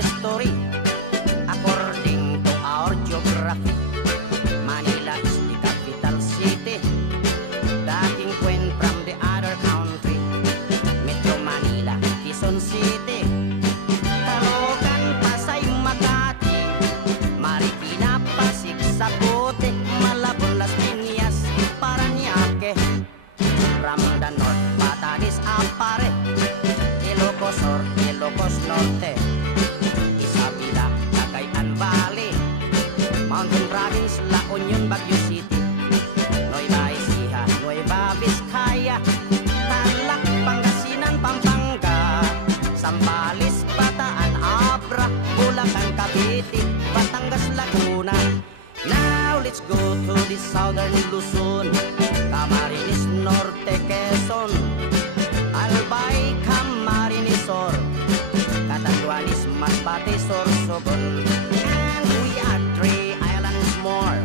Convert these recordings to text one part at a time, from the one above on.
history. According to our geography, Manila is the capital city. Dating queen from the other country, Metro Manila, Quezon City, Caloocan, Pasay, Makati, Marikina, Pasig, Sapote, Malabon, Las Piñas, Parañaque. From the north, Batanes, Apare, Ilocos Sur, Ilocos Norte, Isabela, Cagayan Valley, Mountain Province, La Union, Baguio City, Nueva Ecija, Nueva Vizcaya, Tarlac, Pangasinan, Pampanga, Zambales, Bataan, Abra, Bulacan, Cavite, Batangas, Laguna. Now let's go to the southern Luzon, Camarines Norte, Quezon, Albay, Camarines Sur, Catanduanes, Masbate, Sorsogon. And we are 3 islands more,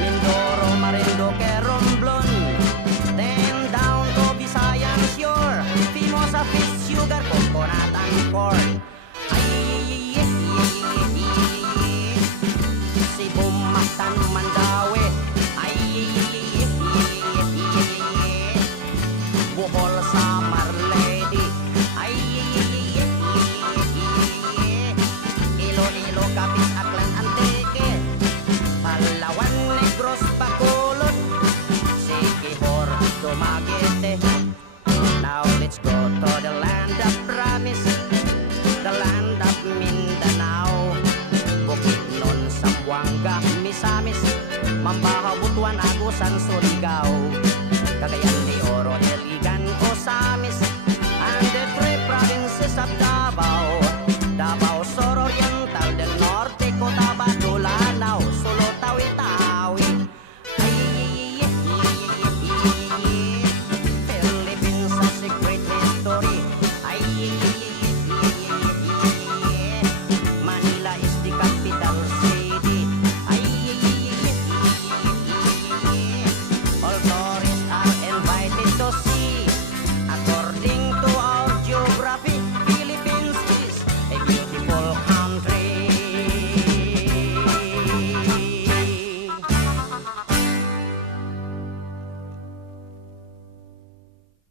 Mindoro, Marinduque, Romblon. Then down to Visayan shore, Fimosa, fish, sugar, coconut, and corn. Cebu, Mactan, Mandaue, Bohol, Samar, Leyte, Iloilo, Capiz, Aklan, Antique, Palawan, Negros, Bacolod, Siquijor, Dumaguete. Now let's go to the land of promise, the land of Mindanao, Bukidnon, Zamboanga, Misamis, Mambaha, Butuan, Agusan, Surigao, Cagayan